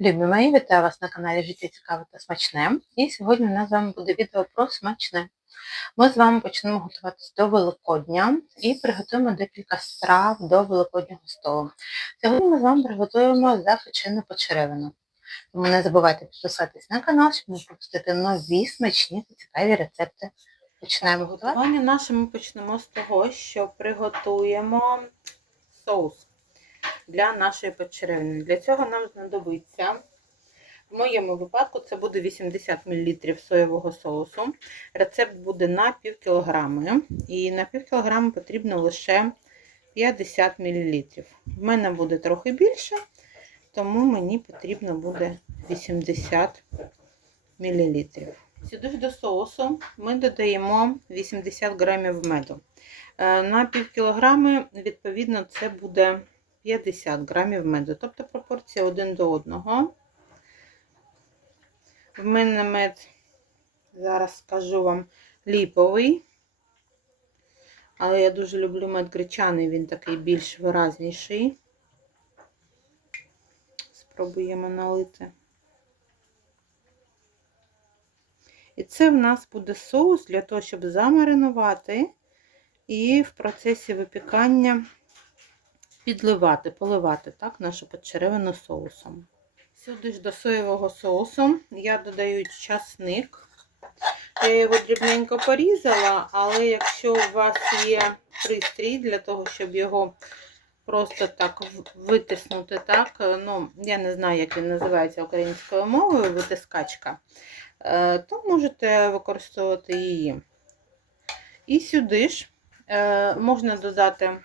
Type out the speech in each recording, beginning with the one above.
Любі мої, вітаю вас на каналі Життя цікаве та смачне. І сьогодні у нас з вами буде відео про смачне. Ми з вами почнемо готуватися до Великодня і приготуємо декілька страв до Великоднього столу. Сьогодні ми з вами приготуємо запечену почеревину. Тому не забувайте підписатись на канал, щоб не пропустити нові смачні та цікаві рецепти. Починаємо готувати. Готування наше ми почнемо з того, що приготуємо соус для нашої печеревини. Для цього нам знадобиться, в моєму випадку, це буде 80 мл соєвого соусу. Рецепт буде на пів кілограми. І на пів кілограми потрібно лише 50 мл. В мене буде трохи більше, тому мені потрібно буде 80 мл. Ж до соусу ми додаємо 80 грамів меду. Е, На пів кілограми, відповідно, це буде 50 грамів меду, тобто пропорція один до одного. В мене мед, зараз скажу вам, ліповий. Але я дуже люблю мед гречаний, він такий більш виразніший. Спробуємо налити. І це в нас буде соус для того, щоб замаринувати і в процесі випікання підливати, поливати так, нашу печеревину соусом. Сюди ж до соєвого соусу я додаю часник. Я його дрібненько порізала, але якщо у вас є пристрій для того, щоб його просто так витиснути, так, ну, я не знаю, як він називається українською мовою, витискачка, е, то можете використовувати її. І сюди ж е, можна додати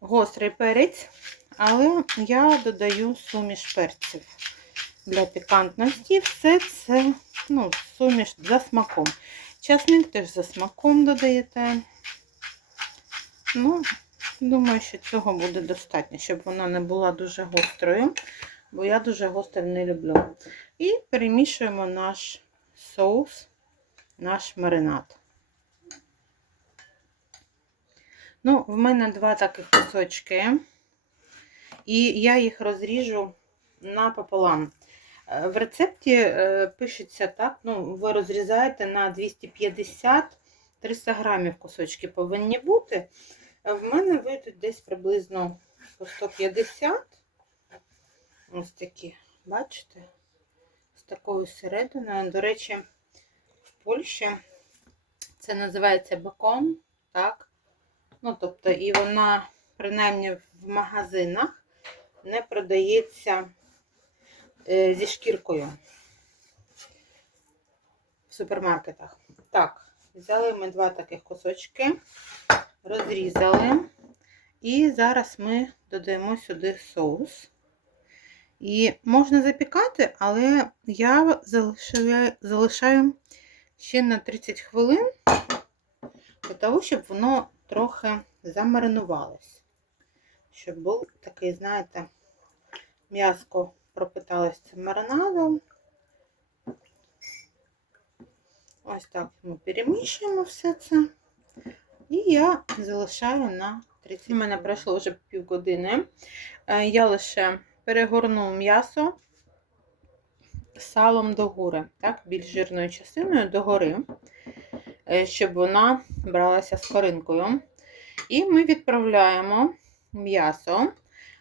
гострий перець, але я додаю суміш перців для пікантності. Все це ну, суміш за смаком. Часник теж за смаком додаєте. Ну, думаю, що цього буде достатньо, щоб вона не була дуже гострою, бо я дуже гостро не люблю. І перемішуємо наш соус, наш маринад. Ну, в мене два таких кусочки, і я їх розріжу напополам. В рецепті е, пишеться так: ну, ви розрізаєте на 250-300 грамів кусочки повинні бути. В мене вийдуть десь приблизно по 150. Ось такі, бачите? З такою серединою. До речі, в Польщі це називається бекон, так? Ну, тобто, і вона, принаймні, в магазинах не продається е, зі шкіркою в супермаркетах. Так, взяли ми два таких кусочки, розрізали, і зараз ми додаємо сюди соус. І можна запікати, але я залишаю, залишаю ще на 30 хвилин, для того, щоб воно трохи замаринувалось. Щоб був такий, знаєте, м'яско пропиталось цим маринадом. Ось так ми перемішуємо все це. І я залишаю на 30. У мене пройшло вже півгодини. Я лише перегорну м'ясо салом догори, так, більш жирною частиною догори. Е, щоб вона бралася з коринкою. І ми відправляємо м'ясо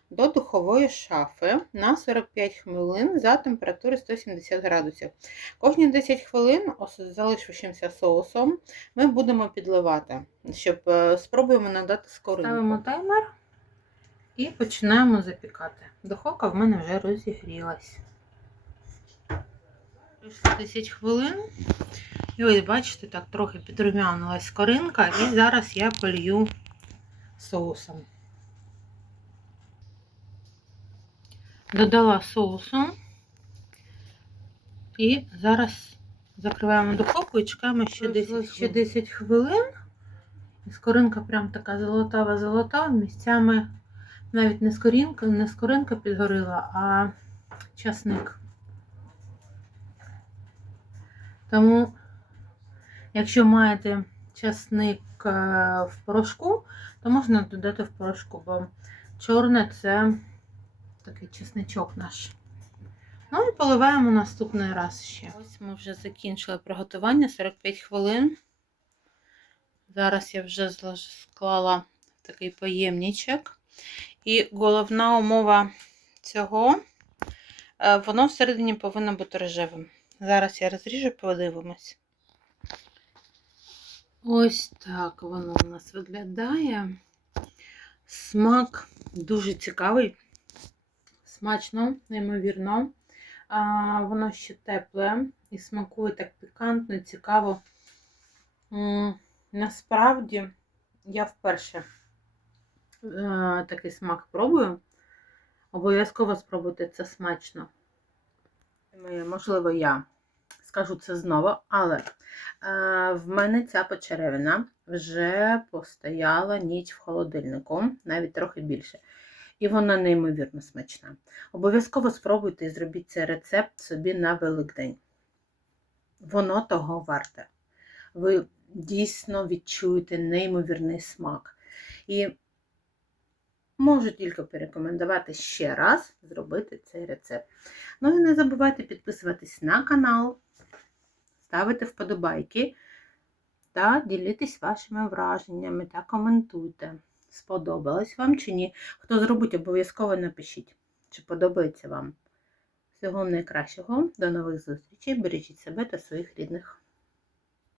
до духової шафи на 45 хвилин за температури 170 градусів. Кожні 10 хвилин, залишившимся соусом, ми будемо підливати, щоб е, спробуємо надати скоринку. Ставимо таймер і починаємо запікати. Духовка в мене вже розігрілась. Пройшло 10 хвилин. І ось, бачите, так трохи підрумянилась скоринка, і зараз я полью соусом. Додала соусу. І зараз закриваємо духовку і чекаємо ще 10, ще 10 хвилин. І скоринка прям така золотава-золотава. Місцями навіть не скоринка, не скоринка підгорила, а часник. Тому Якщо маєте часник е, в порошку, то можна додати в порошку, бо чорне це такий чесничок наш. Ну і поливаємо наступний раз ще. Ось ми вже закінчили приготування 45 хвилин. Зараз я вже склала такий поємничок. І головна умова цього, е, воно всередині повинно бути рожевим. Зараз я розріжу, подивимось. Ось так воно у нас виглядає. Смак дуже цікавий. Смачно, неймовірно. А, воно ще тепле і смакує так пікантно, цікаво. Насправді, я вперше е, такий смак пробую. Обов'язково спробуйте це смачно. Можливо, я скажу це знову, але е, в мене ця почеревина вже постояла ніч в холодильнику, навіть трохи більше. І вона неймовірно смачна. Обов'язково спробуйте і зробіть цей рецепт собі на Великдень. Воно того варте. Ви дійсно відчуєте неймовірний смак. І можу тільки порекомендувати ще раз зробити цей рецепт. Ну і не забувайте підписуватись на канал, ставити вподобайки та ділитись вашими враженнями та коментуйте. Сподобалось вам чи ні? Хто зробить, обов'язково напишіть, чи подобається вам. Всього найкращого, до нових зустрічей, бережіть себе та своїх рідних.